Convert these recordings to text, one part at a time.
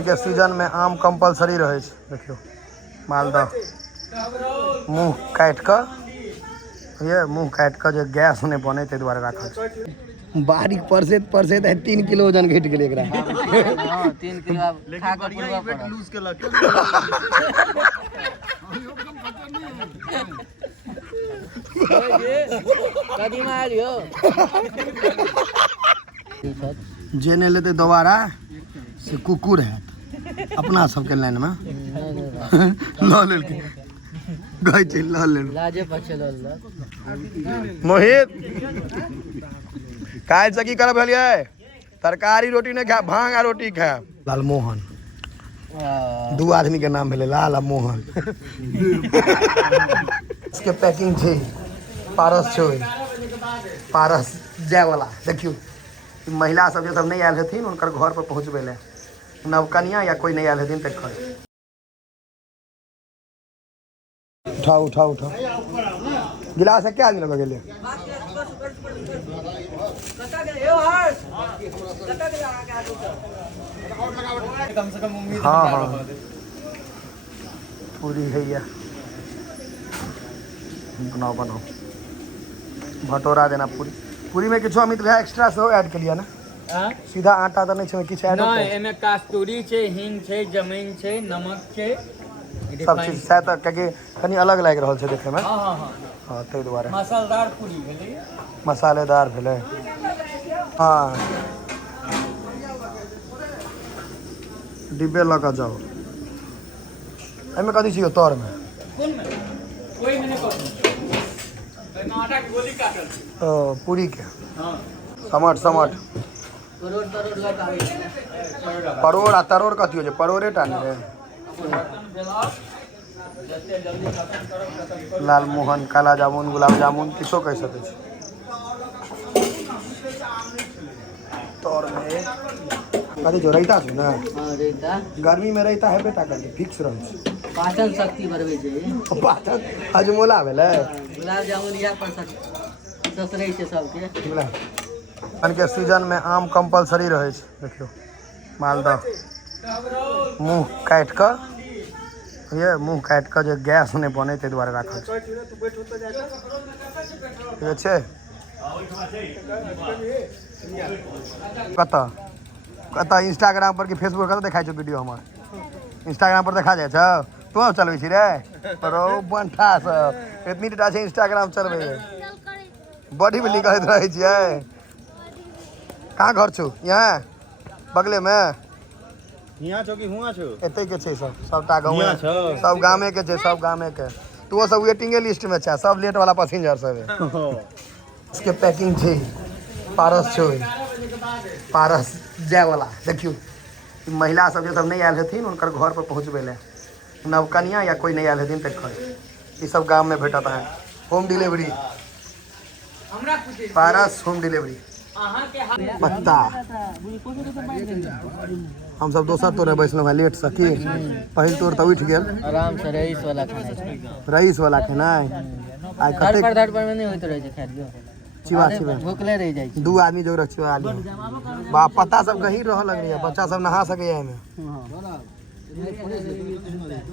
के सीजन में आम कंपलसरी रहे छै। देखियो मालदह मुँह काट कऽ ये मुँह काट कऽ जे गैस नहीं बने ते दुआरे राखल छै। बारीक परसेत परसेत 3 किलो वजन घट गेलै एकरा। हां 3 किलो अब खा के पूरा वेट लूज केलक। कदीमा आलियो जे नहीं लेते दोबारा से कुकुर है अपना सबके लाइन में ल लेलकै गई छै ल लेल लाजे पछे ल ल। मोहित काल से की करब भेलिए तरकारी रोटी नहीं खाए भांग आ रोटी खाए। लालमोहन दू आदमी के नाम भेले लाल आ मोहन। इसके पैकिंग छै पारस छै पारस जाय वाला। देखियो महिला सब जे सब नहीं आयल हथिन उनकर घर पर पहुँचबे ले नवकनिया या कोई नहीं आयल हथिन तक उठाओ उठाओ उठाओ गिलास है क्या आदमी लगा गेले। हाँ हाँ पूरी है ये बनाओ बनाओ भटोरा देना पूरी पूरी में किछो अमित भैया एक्स्ट्रा से ऐड कर लिया ना सीधा आटा तो नहीं छै किछ ऐड नहीं एमे कस्तूरी छै हिंग छै जमीन छै नमक छै सब चीज शायद क्योंकि कनी अलग लाग रहल छै देखे में। हां हां हां हां तै दुआरे मसालेदार पूरी भेलै मसालेदार भेलै। हाँ डिब्बे लगा जाओ एमे कथी छियो तोर में कोन में कोई में नहीं करू एमे आटा के गोली काटल छै ओ पूरी के हां समट समट करोड़ करोड़ लगा परोड़ आ तरोड़ कथी हो छै परोड़े टा ने लाल मोहन काला जामुन गुलाब जामुन किछो कह सकै छै। तोर में कथी जो रैता छै ना हां रेता गर्मी में रैता हेबे टा करते फिक्स रहै छै पाचन शक्ति बढ़बै छै। पाचन हजमोला भेलै गुलाब जामुन या पर ससरै छै सबके। के सीजन में आम कंपलसरी रहे छै। देखियो मालदह मुँह काट कऽ ये मुँह काट कऽ जे गैस नहीं बने ते दुआरे राखल छै। ठीक छै कतऽ कतऽ इंस्टाग्राम पर कि फेसबुक कतऽ देखाइ छै वीडियो हमर इंस्टाग्राम पर देखा जाइ छौ तू चलबै छी रे रो बनठा सब इतनी टा छै इंस्टाग्राम चलबै बॉडी बिल्डिंग करैत रहै छियै। कहाँ घर छौ यहाँ बगले में हियाँ छौ कि हुआँ छौ एते के छै सब सबटा गाँव हियाँ छौ सब गामे के छै सब गामे के तू सब वेटिंग लिस्ट में छै सब लेट वाला पैसेंजर सब है। इसके पैकिंग छै पारस छै पारस जाय वाला। देखियो महिला सब जे सब नहीं आयल हथिन उनकर घर पर पहुँचबे ले नवकनिया या कोई नहीं आयल हथिन तक ये सब गाँव में भेटत है होम डिलीवरी पारस होम डिलीवरी पत्ता हम सब दोसर तोरे बैसलहुँ हैं लेट से की पहिल तोर तऽ उठि गेल आराम से रईस वाला खाना छै रईस वाला खेनाइ आइ कते धड़ पर में नहीं होइत रहे छै खैर चिवा चिवा भूखले रह जाइ छै दू आदमी जोर चिवा ली बा पत्ता सब गहीर रह लगलै बच्चा सब नहा सकैए एहिमे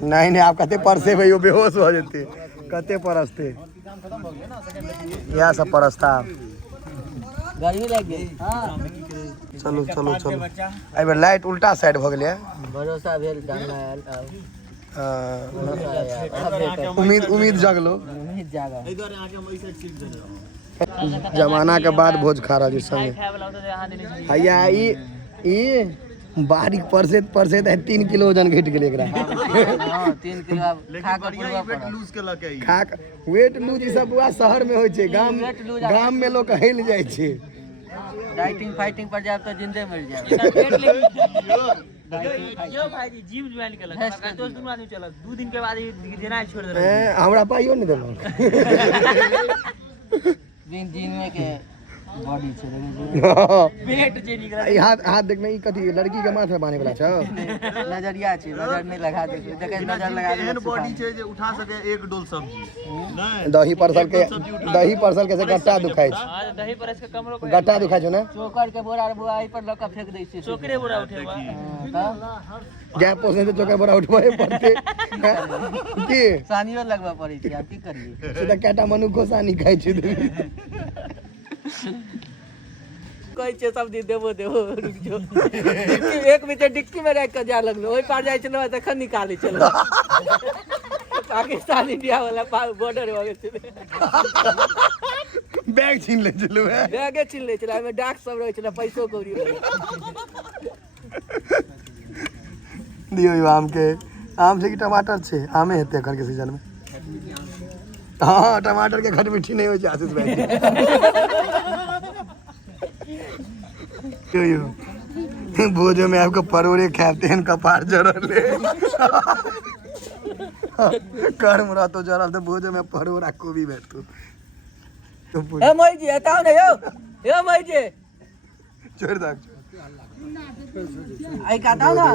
नहीं नहीं आप कते परसे भैयो बेहोश हो जेते कते परसते यह सब परसता गर्मी लग गेल। हां चलो चलो चलो एहि बेर लाइट उल्टा साइड भ गेलै भरोसा भेल डालना आयल उम्मीद उम्मीद जगलो उम्मीद जागा जमाना के बाद भोज खा रहा जी संगे हैया ई बारीक परसेत परसेत 3 किलो वजन घट गेलै एकरा। हां 3 किलो अब खा के पूरा वेट लूज केलक खा वेट लूज ई सब बुआ शहर में होय छै गाम में लोग हिल जाइ छै। डाइटिंग फाइटिंग पर जाब तो जिंदे मर जाब। यो भाईजी जिम ज्वाइन केलक हमरा दोस्त दुनू आदमी चलल 2 दिन के बाद ई जेनाइ छोड़ देलक हमरा पाइयो नहीं देलक दिन में के बॉडी छे पेट जे निकला हाथ हाथ देखना ई कथी लड़की के माथे बांधे वाला छौ नजरिया छे नजर नहीं लगा दे देखे नजर लगा दे एहन बॉडी छै जे उठा सके एक डोल सब्जी नहीं दही परसल के से गट्टा दुखाई छै हां दही परस के कमरो पे गट्टा दुखाई छै ना चोकर के बोरा बुआई पर लक फेंक दै छे चोकरे बुरा उठेबा गैप पोसे से चोकर बड़ा उठबे पड़ते की सानियो लगवा पड़ी छे आप की करिए सीधा केटा मनु को सानी खाई छै कोई छे सब दिन देबो रुक जो एक बीचे डिक्की में रख के जा लगलो ओई पार जाय छे ना तखन निकाले चलो पाकिस्तान इंडिया वाला बॉर्डर हो गेल छे बैग छीन ले चलो बैगे छीन ले छला में डाक सब रहै छला पैसो कौड़ी दियो आम के आम से की टमाटर छे आमे हेते एखन के सीजन में हां टमाटर के खट मीठी नहीं हो छै आशीष भाई यो भोजो में आपको परोरे खाते हैं कपार जरल ले कर मुरा तो जरल तो भोजो में परोरा को भी बैठो तो ए मई जी हटाओ ना यो मई जी छोड़ दे आई काटाओ ना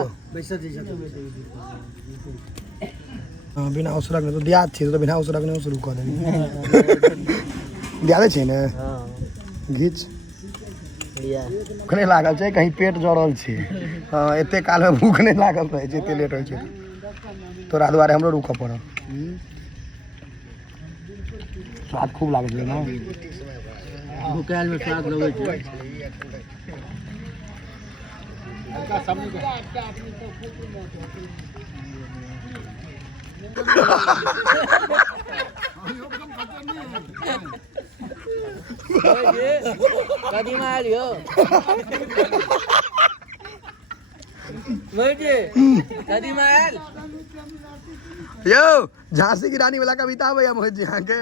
हां बिना उसरक ने तो दियात छी तो बिना उसरक ने शुरू कर देनी दियादे छै ने हां घीच भूख नहीं लागल छै कहीं पेट जरल छै हाँ एते काल में भूख नहीं लागल रहे छै एते लेट होइ छै तोरा दुआरे हमरो रुकऽ पड़ल स्वाद खूब लागै छै ना भूखाल में स्वाद लगै छै कदीमा आलियो मोजी कदीमा आल यो झांसी की रानी वाला कविता भैया मोहित जी यहाँ के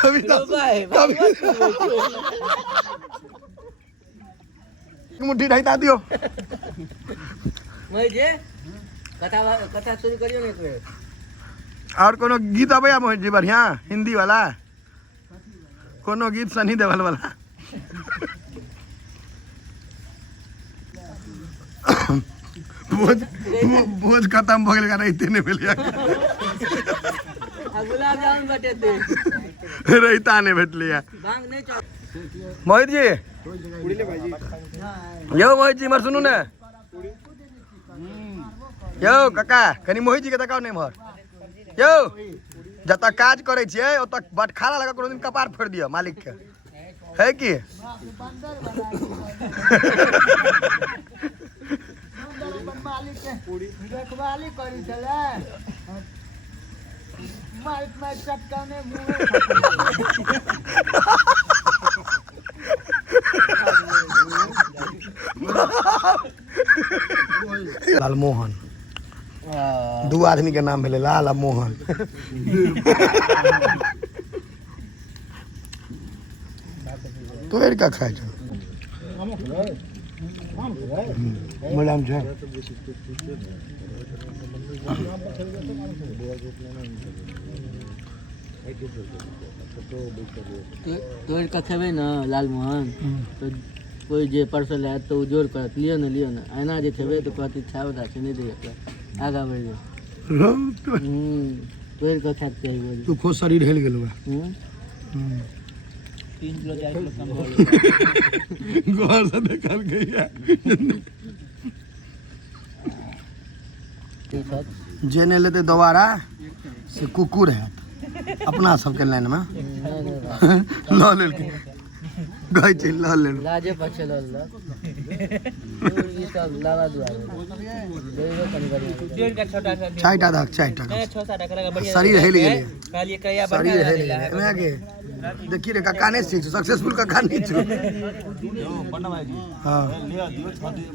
कविता मुट्ठी ढाई दियो मोजी कथा शुरू करियो ने एक बेर और कोनो गीत आबैया मोहित जी बढ़िया हिंदी वाला कोनो गीत सनी देवल वाला भोज खत्म भ गेल रहिते नहीं भेलिया गुलाब जामुन बटे दे रहिता नहीं भेटलिया भांग नहीं चल मोहित जी यो मोहित जी मर सुनू ने यो काका कनी मोहित जी के तकाओ नहीं मर यो जब तक काज करे छिए ओतक बटखारा लगा कोनो दिन कपार फोड़ दियो मालिक के है की मालिक के देखभाली करी छले माइक में चटकाने मुंह लालमोहन दू आदमी के नाम भेले लाल आ मोहन तो एर का खाए छो मलाम छै तोड़ के खेबे ना लालमोहन तो कोई जे परसल है तो जोर कर लियो ना आना जे खेबे तो कहती छाव दा से नहीं दे आगा बढ़ जा तोड़ के खात के बोल तू खो शरीर हिल गेल बा 3 किलो 4 किलो कम हो घर से निकल गई है जेने लेते दोबारा से कुकुर है अपना सबके लाइन में ल लेल के गई छै ल लेल लाजे पछे ल ई सब लावा दुआरे देबो कनी बड़ी डेढ़ का छोटा सा चाइटा धक 6-7 टका लगा बढ़िया शरीर हिल गेलै कालिए कहिया शरीर बढ़िया हिल गेलै एमे के देखिए रे काका नहीं छी सक्सेसफुल काका नहीं छी यो पन्ना भाई जी हां ले दियो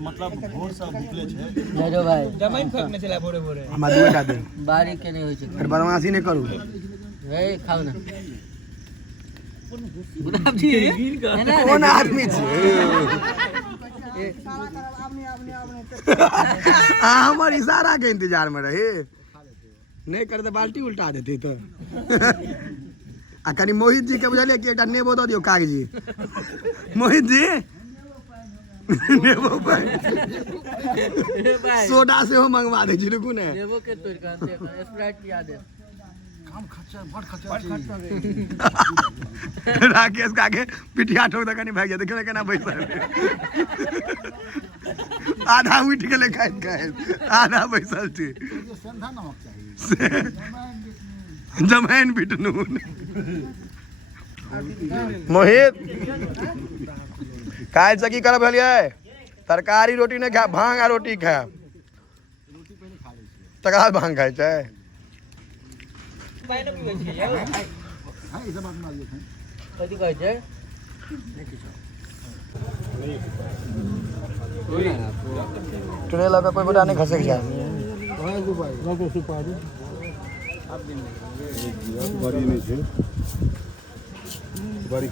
मतलब भोर से भूखले छै मेरो भाई जमीन फेंकने चला भोरे भोरे हमरा दुएटा दे बारी के नहीं होय छै फिर बदमाशी नहीं करू ए खाओ ना गुलाब जी है ना कौन आदमी छी हाँ हमारे इशारा के इंतजार में रहे नहीं करते बाल्टी उल्टा देती तो आ कनी मोहित जी के बुझलिए कि एक नेबो दो दियो कागजी मोहित जी नेबो पर सोडा से हो मंगवा दे जी रुकू ने नेबो के तोड़ के स्प्राइट पिया दे राकेश काके पिटिया ठोक दे कनी भाग जा देखियो केना बैसल आधा उठ के ले खाइत गए आधा बैसल छी जमैन बिटनून मोहित काल से की करब भेलिए तरकारी रोटी नहीं खा भांग आ रोटी खा तकर बाद भांग खाइ छै कथी कहै छै टुनेला पे कोई बटा नहीं खसे के छै सुपारी